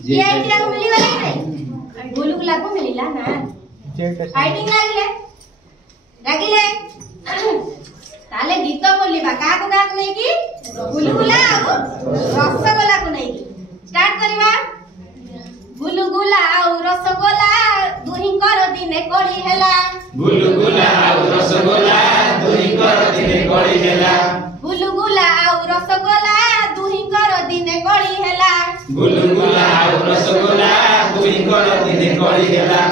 ये आइडिया को मिली वाली नहीं गुलगुला को मिलिला ना फाइटिंग लागिले ताले गीत बोलिबा का को नहीं की गुलगुला आ रसगोला को नहीं की स्टार्ट करिबा गुलगुला आ रसगोला दुहिंकर दिने कड़ी हेला गुलगुला आ रसगोला दुहिंकर दिने कड़ी हेला गुलगुला आ रसगोला दुहिंकर दिने कड़ी हेला गुलगुला आ रसगोला दुहिंकर दिने कड़ी हेला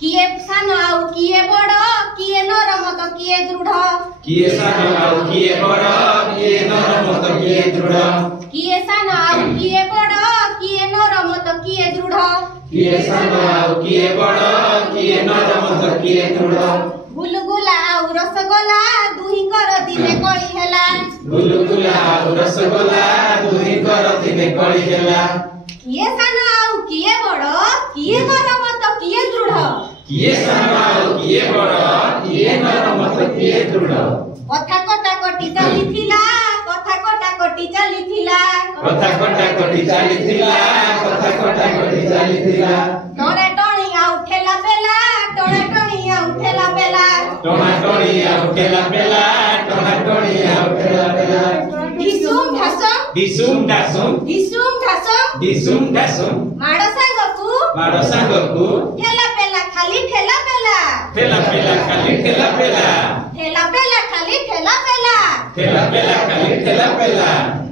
किए सान आउ किए बड़ किए नरम तो किए दृढ़ किए सान आउ किए बड़ किए नरम तो किए दृढ़ किए सान आउ किए बड़ किए नरम तो किए दृढ़ किए सान आउ किए बड़ किए नरम तो किए दृढ़ गुलगुला आउ रसगोला दुहिंकर दिने कड़ी हेला गुलगुला आउ रसगोला दुहिंकर दिने कड़ी हेला किए सान आउ किए बड़ किए नरम तो किए दृढ़ किए सान आउ किए बड़ किए नरम तो किए दृढ़ कथा कटा कटी चलीथिला कथा कटा कटी चलीथिला कथा कटा कटी चलीथिला कथा कटा कटी चलीथिला टणे टणी आउ ठेला पेला टणे टणी आउ ठेला पेला टणा टणी आउ ठेला पेला टणा टणी आउ ठेला पेला दिसुम ढासम दिसुम ढासम दिसुम ढासम दिसुम ढासम माडो सांगकु ठेला पेला खाली ठेला पेला ठेला पेला खाली ठेला पेला ठेला पेला खाली ठेला पेला ठेला पेला खाली ठेला पेला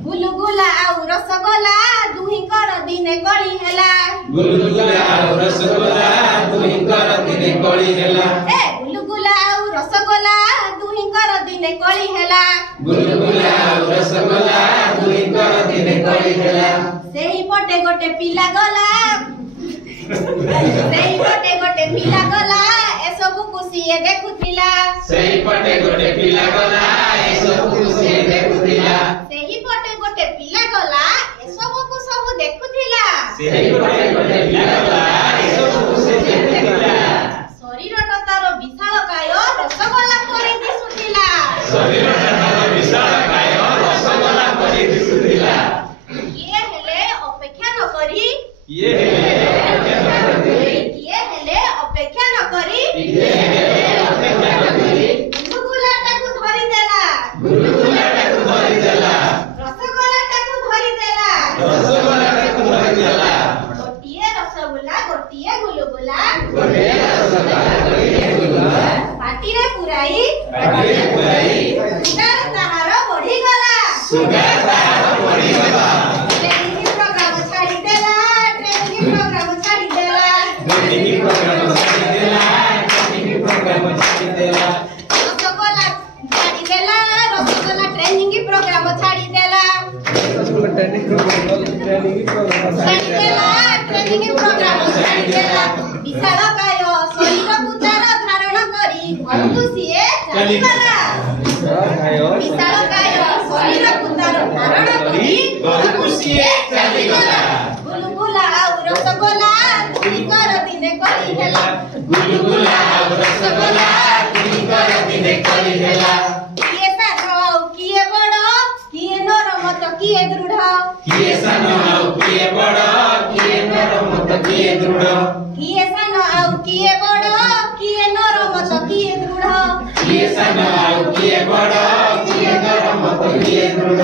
गुलगुला आउ रसगोला दुहिंकर दिने कड़ी हेला गुलगुला आउ रसगोला दुहिंकर दिने कड़ी हेला ए गुलगुला आउ रसगोला दुहिंकर दिने कड़ी हेला गुलगुला आउ रसगोला दुहिंकर दिने कड़ी हेला सेही पटे गोटे पिला गला सेही पटे गोटे पिला गला एसबु खुशिए देखुथिला सेही पटे गोटे पिला गला एसबु खुशिए देखुथिला सेही पटे गोटे पिला गला एसबु को सब देखुथिला सेही पटे गोटे पिला गला एसबु खुशिए देखुथिला शरीरटा तार विशाल काय रसगोला परि दिसुथिला शरीरटा तार विशाल काय रसगोला परि दिसुथिला ये हेले अपेक्षा न करी ये अपेक्षा न करी गुलगुलाटाकु धरि देला रसगोलाटाकु धरि देला गोटिए रसगोला गोटिए गुलगुला पाटिरे पुराई सुगार ताहार बढ़ी गला ट्रेनिंग प्रोग्राम छाड़ी देला रसगोला ट्रेनिंग प्रोग्राम छाड़ी देला विशाल काय शरीर पुतार धारण करी घरकु सिए चलीगला विशाल काय शरीर पुतार धारण करी घरकु सिए चलीगला गुलगुला आउ रसगोला दुहिंकर दिने कड़ी हेला गुलगुला आउ रसगोला दुहिंकर दिने कड़ी हेला किए सान आउ किए बड़ किए नरम तो किए दृढ़ किए सान आउ किए बड़ किए नरम तो किए दृढ़ किए सान आउ किए बड़ किए नरम तो किए दृढ़ किए सान आउ किए बड़ किए नरम तो किए दृढ़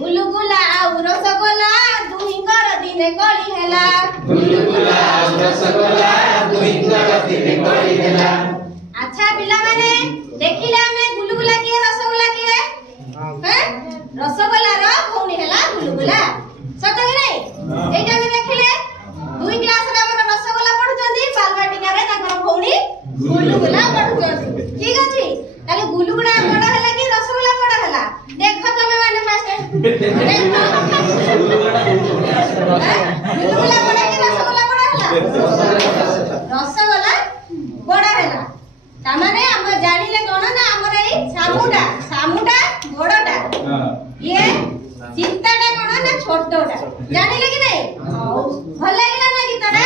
गुलगुला आउ रसगोला दुहिंकर दिने कड़ी हेला गुलगुला आउ रसगोला दुहिंकर दिने कड़ी हेला अच्छा पिला माने देखिला हमें गुलगुला किए रसगोला किए हैं रसगोला रो भौणी हेला गुलगुला सत कि नहीं एटा में देखिले 2 क्लास रे हमर रसगोला पढुचंदी बालवाटिका रे ताकर भौणी गुलगुला पढुचंदी ठीक अछि ताले गुलगुला बड़ा हला कि रसगोला बड़ा हला देखो तमे माने फास्ट गुलगुला बड़ा कि रसगोला बड़ा हला रसगोला बड़ा हला तामाने हम जानिले कोन ना हमर ए सामुटा बड़टा ये चिंताटा कोन ना छोटटा जानिले कि नहीं भल लागला ना गीतटा